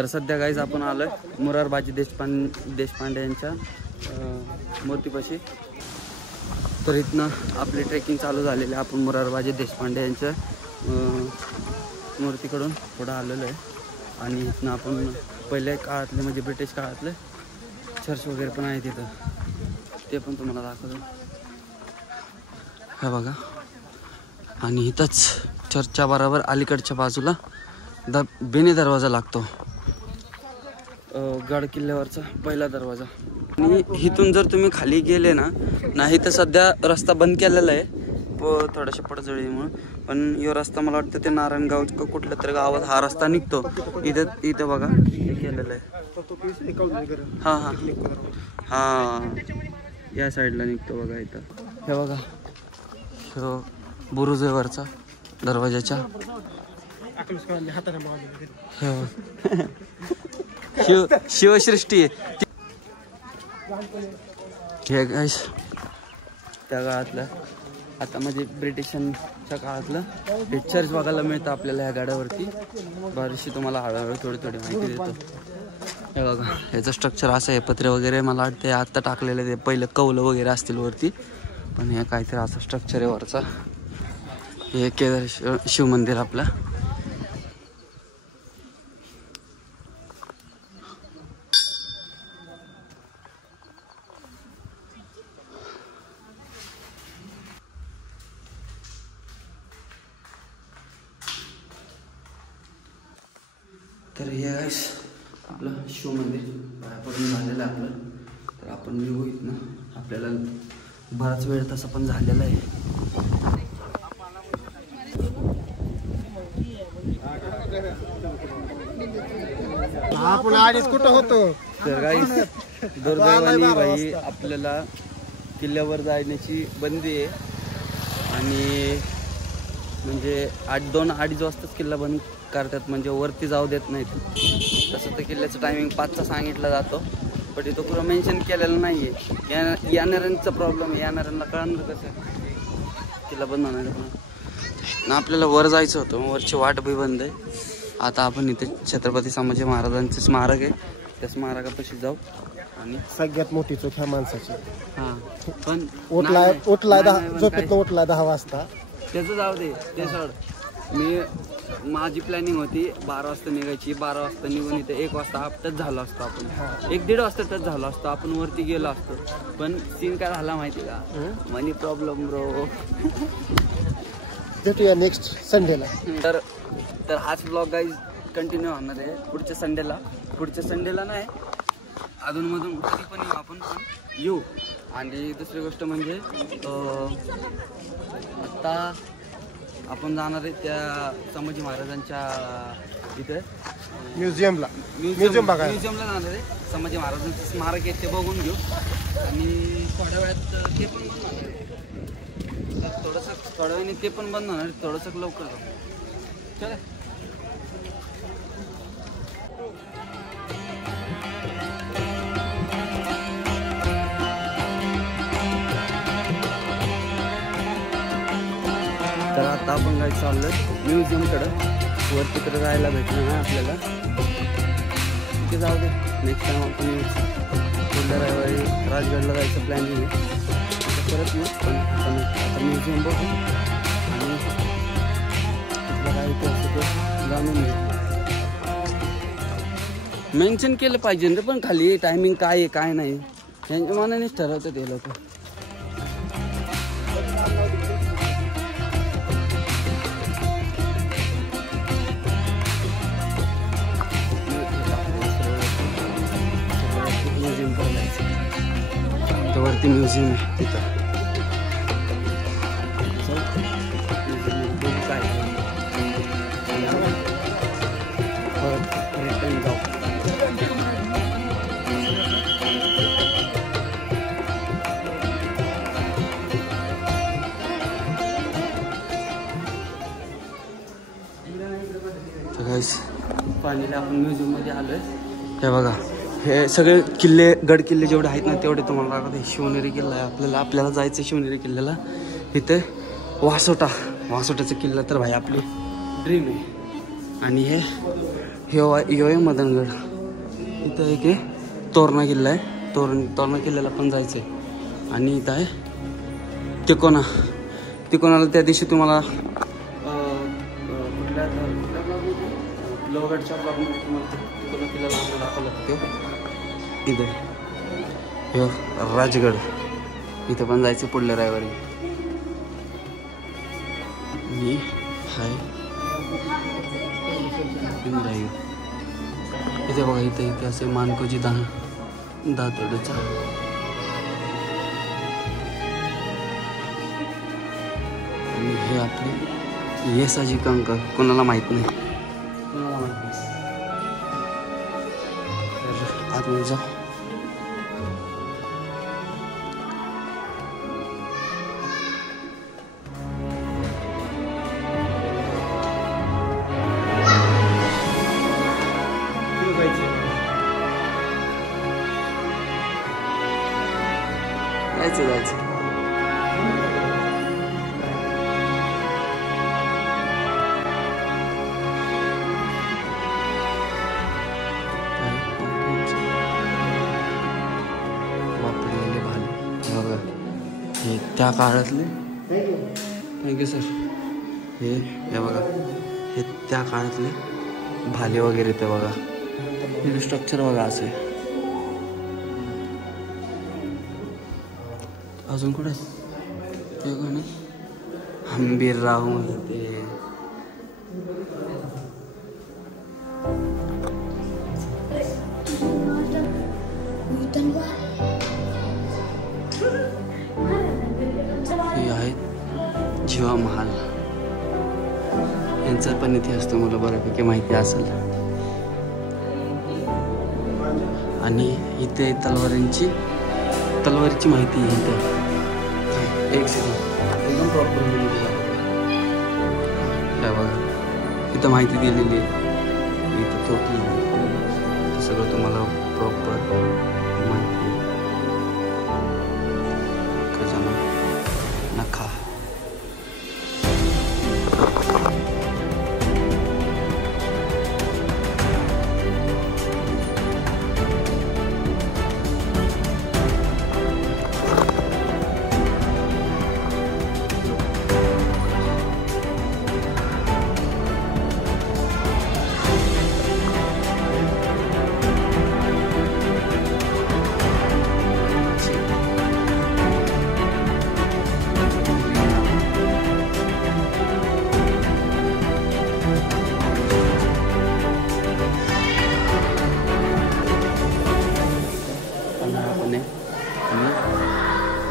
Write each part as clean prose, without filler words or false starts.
तर सध्या गाईज आपण आलोय मोरारबाजी देशपांडे यांच्या मूर्तीपाशी. तर इथनं आपली ट्रेकिंग चालू झालेली आहे. आपण मोरारबाजी देशपांडे यांच्या मूर्तीकडून पुढं आलेलो आहे आणि इथनं आपण पहिल्या काळातले म्हणजे ब्रिटिश काळातले चर्च वगैरे पण आहे तिथं, ते पण तुम्हाला दाखवतो. हे बघा. आणि इथंच चर्चच्या बरोबर अलीकडच्या बाजूला बेनी दरवाजा लागतो, गड किल्ल्यावरचा पहिला दरवाजा. आणि इथून जर तुम्ही खाली गेले ना, नाही तर सध्या रस्ता बंद केलेला आहे थोड्याशा पडझडीमुळे, पण यो रस्ता मला वाटतं ते नारायणगाव कुठल्या तरी गावात हा रस्ता निघतो. इथं बघा हे केलेलं आहे. हां हां हां, या साईडला निघतो बघा. इथं हे बघा, हो बुरुजेवरचा दरवाजाच्या शिवसृष्टी हे गाईस त्या काळातलं, आता म्हणजे ब्रिटिशांच्या काळातलं हे चर्च बघायला मिळतं आपल्याला ह्या गाड्यावरती. बरीचशी तुम्हाला हळूहळू थोडी माहिती देतो. हे बघा, ह्याचं स्ट्रक्चर असं आहे. पत्रे वगैरे मला वाटते आत्ता टाकलेले, ते पहिलं कौलं वगैरे असतील वरती, पण हे काहीतरी असं स्ट्रक्चर आहे वरचा. हे केदार शिव मंदिर आपलं. तर हे आपलं शिव मंदिर बाहेरपासून झालेलं आहे आपलं. तर आपण निघू इथनं, आपल्याला बराच वेळ तसा पण झालेला आहे. आपण आधीच कुठं होतो. तर गाईस दुर्दैवाने भाई आपल्याला किल्ल्यावर जाण्याची बंदी आहे आणि म्हणजे 2-2:30 वाजताच किल्ला बंद करतात, म्हणजे वरती जाऊ देत नाहीत. तसं तर किल्ल्याचं टायमिंग 5चा सांगितला जातो, पण इथं कुठं मेन्शन केलेलं नाही आहे. येणाऱ्यांचा प्रॉब्लेम आहे, येणाऱ्यांना कळणार कसं किल्ला बंद होणार ना. आपल्याला वर जायचं होतं, वरची वाट बी बंद आहे. आता आपण इथे छत्रपती संभाजी महाराजांचे स्मारक आहे, त्या स्मारकापाशी जाऊ. आणि सगळ्यात मोठी चूक ह्या माणसाची. हां, पण उठलाय झोपेतनं उठलाय 10 वाजता. त्याचं जाऊ दे, ते सोड. माझी प्लॅनिंग होती 12 वाजता निघायची. 12 वाजता निघून इथे 1 वाजता टच झालो असतो आपण, 1-1.5 वाजता टच झालो असतो आपण, वरती गेलो असतो. पण सीन काय झाला माहिती का, मनी प्रॉब्लेम ब्रो. भेटूया नेक्स्ट संडेला. तर हाच ब्लॉग गाईज कंटिन्यू होणार आहे पुढच्या संडेला नाही, अधूनमधून कधी पण आपण येऊ. आणि दुसरी गोष्ट म्हणजे आत्ता आपण जाणार आहे त्या संभाजी महाराजांच्या इथे म्युझियमला जाणार आहे. संभाजी महाराजांचं स्मारक आहे, ते बघून घेऊ. आणि थोड्या वेळात ते पण बंद होणार आहे, थोड्या वेळाने ते पण बंद होणार आहे, थोडंसं लवकर जाऊ. चला. तर आता आपण काय चाललोय म्युझियमकडं. वर तिकडे जायला भेटलं ना आपल्याला, तिथे जाऊ दे. नेक्स्ट टाइम आपण पुढल्या रविवारी राजगडला जायचं प्लॅनिंग आहे, परत येऊ. पण आता म्युझियम बघू आणि तिथलं काय इतिहास ते जाणून घेऊ. मेन्शन केलं पाहिजे ना पण खाली टायमिंग काय आहे काय नाही, यांच्या मनानेच ठरवतात ते लोक. वरती म्युझियम आहे तिथं. काय रिटर्न जाऊ. फायनली आपण म्युझियममध्ये आलो आहे. हे बघा, हे सगळे किल्ले गड किल्ले जेवढे आहेत ना तेवढे तुम्हाला दाखवत आहे. शिवनेरी किल्ला आहे, आपल्याला जायचं शिवनेरी किल्ल्याला. इथे वासोटाचा किल्ला तर भाई आपली ड्रीम आहे. आणि हे आहे मदनगड. इथं एक आहे तोरणा किल्ला आहे. तोरणा किल्ल्याला पण जायचं आहे. आणि इथं आहे तिकोणाला त्या दिवशी तुम्हाला कुठल्या लोहगडच्या ब्लॉगमध्ये तुम्हाला तिकोणा किल्ल्याला आम्हाला दाखवला तो इथं. हे राजगड इथं पण जायचं पुढल्या रविवारी. आणि हाय इथे बघा, इथे असे मानकोजी दातोडचा. आणि हे आपले येसाजी कंक कोणाला माहित नाही. आतमध्ये जा. जायचं वापरलेले भाले बघा. हे त्या काळातले. Thank you sir. हे बघा, हे त्या काळातले भाले वगैरे ते बघा. हे स्ट्रक्चर बघा असे. अजून कुठे ते कोणी हंबीरराव ते आहेत जीवा महाल. यांचा पण इतिहास तुम्हाला बऱ्यापैकी माहिती असेल. आणि इथे तलवारीची माहिती आहे. इथे एक सेकंड एकदम प्रॉपर काय बघा, इथं माहिती दिलेली आहे. इथं चौकी सगळं तुम्हाला प्रॉपर माहिती. खजाना नखा.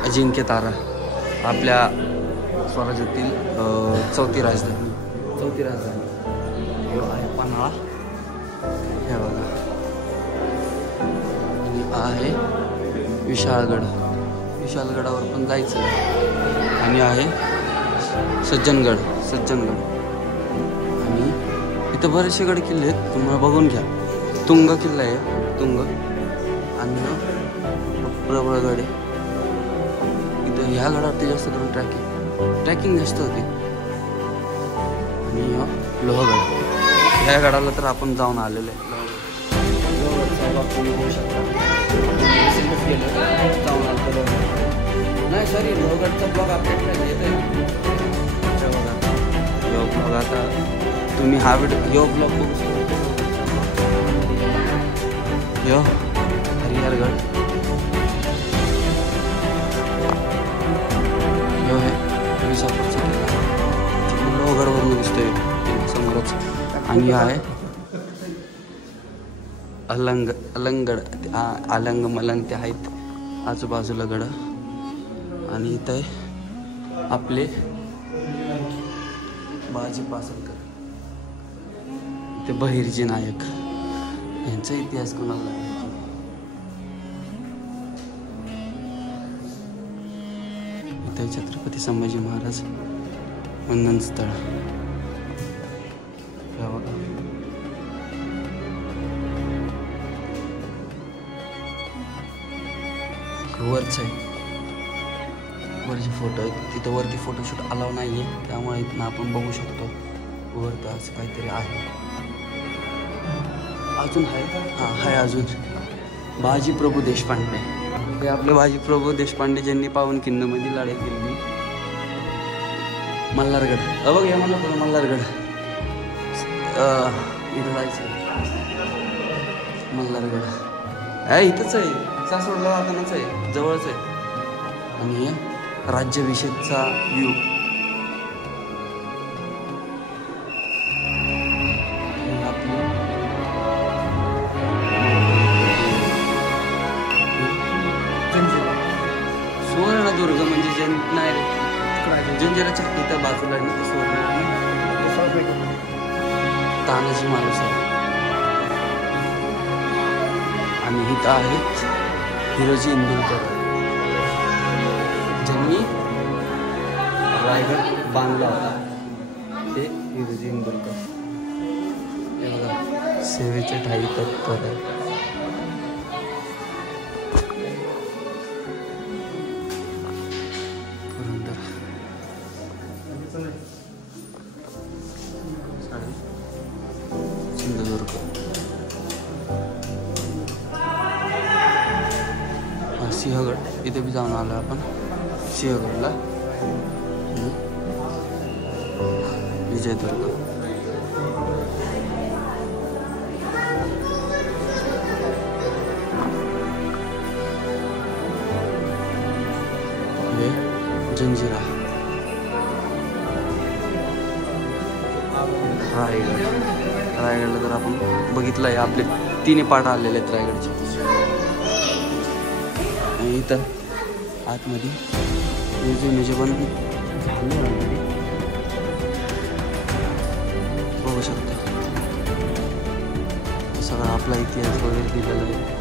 अजिंक्य तारा आपल्या स्वराज्यातील चौथी राजधानी. हे आहे पन्हाळा. हे बघा. आणि आहे विशाळगडावर पण जायचं. आणि आहे सज्जनगड. आणि इथं बरेचसे गड किल्ले आहेत, तुम्हाला बघून घ्या. तुंग किल्ला आहे, आणि प्रबळगड आहे. ह्या गडावरती जास्त करून ट्रॅकिंग जास्त होते. आणि लोहगड, ह्या गडाला तर आपण जाऊन आलेलो आहे. नाही सॉरी, लोहगडचा ब्लॉग आपल्याकडे येतोय. ब्लॉग आता तुम्ही हा व्हिडिओ ब्लॉग बघू शकता. हरिहरगड लोहगडवरून दिसतोय समोरच. आणि आहे अलंग मलंग ते आहेत आजूबाजूला गड. आणि इथं आहे आपले बाजी पासलकर, ते बहिर्जी नायक. यांचा इतिहास कोणाला इथं छत्रपती संभाजी महाराज वंदन स्थळ. वरच आहे, वरचे फोटो आहेत. तिथं वरती फोटोशूट अलाव नाही आहे, त्यामुळे इथनं आपण बघू शकतो. वर तर असं काहीतरी आहे. अजून आहे हां आहे अजून बाजीप्रभू देशपांडे. हे आपले बाजीप्रभू देशपांडे ज्यांनी पावनखिंडमध्ये लढाई केली. मल्हारगड बघ या म्हणलं होतं मल्हारगड इथं जायचं मल्हारगड आहे इथंच आहे. सासवडला जातानाच आहे जवळच आहे. आणि राज्याभिषेकचा व्ह्यू सुवर्णदुर्ग म्हणजे जंजिराच्या इथं बाजूला सुवर्ण तानाजी मालुसरे. आणि इथं आहेत हिरोजी इंदुरकर ज्यांनी रायगड बांधला होता. हे हिरोजी इंदुरकर. हे बघा सेवेचे ठाई तत्पर आहे. सिंधुदुर्ग सिंहगड इथे बी जाऊन आलो आपण सिंहगडला. विजयदुर्ग हे जंजिरा. रायगडला तर आपण बघितलं आहे आपले 3 पाठ आलेले आहेत रायगडचे. आणि इथं आतमध्ये म्युझियम पण बघू शकता. सगळा आपला इतिहास वगैरे दिलेला आहे.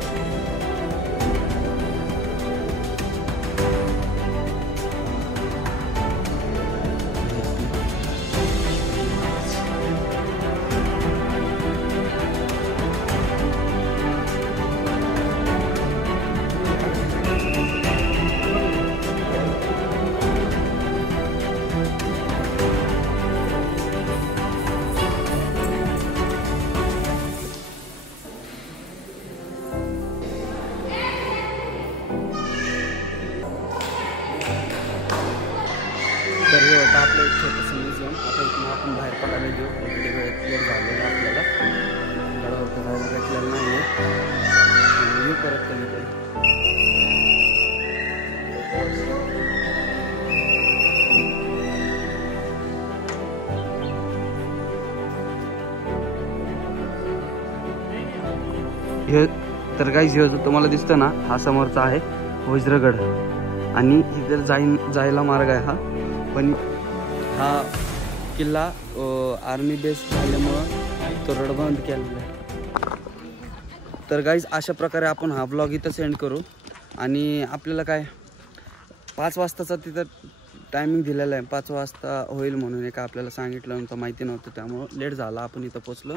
तर हे होतं आपलं एक छोटंसं म्युझियम. आता इथून आपण बाहेर पडायला घेऊ. इकडे क्लिअर झालेलं आपल्याला गडावरती राहायला भेटलेलं नाही आहे. येऊ परत कधीतरी. हे तर काही जो तुम्हाला दिसतं ना हा समोरचा आहे वज्रगड. आणि इथे जायला मार्ग आहे हा. पण हा किल्ला आर्मी बेस झाल्यामुळं तो रडबंद केलेला आहे. तर गाईज अशा प्रकारे आपण हा ब्लॉग इथं सेंड करू. आणि आपल्याला काय 5 वाजताचा तिथं टायमिंग दिलेला आहे. 5 वाजता होईल म्हणून एक आपल्याला सांगितलं नव्हतं, माहिती नव्हतं. त्यामुळं लेट झाला. आपण इथं पोचलो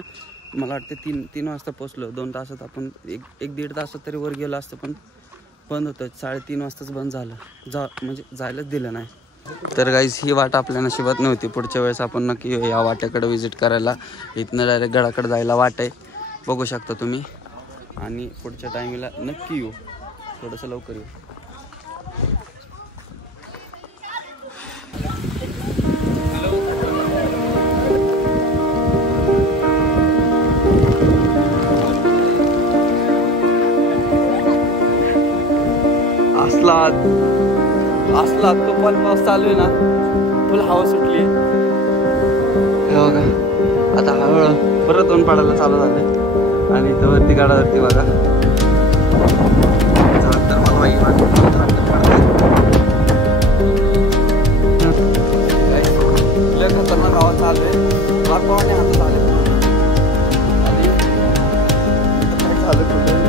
मला वाटते 3 वाजता पोचलो. 2 तासात आपण एक दीड तासात तरी वर गेलो असतं. पण बंद होतं 3:30 वाजताच बंद झालं. म्हणजे जायलाच दिलं नाही. तर गाईज ही वाट आपल्या नशिबात नव्हती. पुढच्या वेळेस आपण नक्की या वाट्याकडे व्हिजिट करायला. इथनं डायरेक्ट गडाकडे जायला वाट आहे बघू शकता तुम्ही. आणि पुढच्या टायमिंगला नक्की येऊ. थोडंसं लवकर येऊ. असला तो पण पाऊस चालू आहे ना. फुल हवा सुटली. हे बघा आता हळूहळू परत ऊन पडायला चालू झालं. आणि इथं वरती गाडावरती बघा तर मला लय खतरनाक हवा चालू आहे. वारपावाने हातात आले. आणि काय चालू कुठे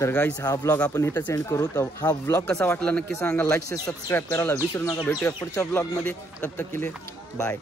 तर गाईज हा व्लॉग आपण इथं सेंड करू. तर हा व्लॉग कसा वाटला नक्की सांगा. लाईक शेअर सबस्क्राईब करायला विसरू नका. भेटूया पुढच्या व्लॉगमध्ये. तब तक के लिए बाय.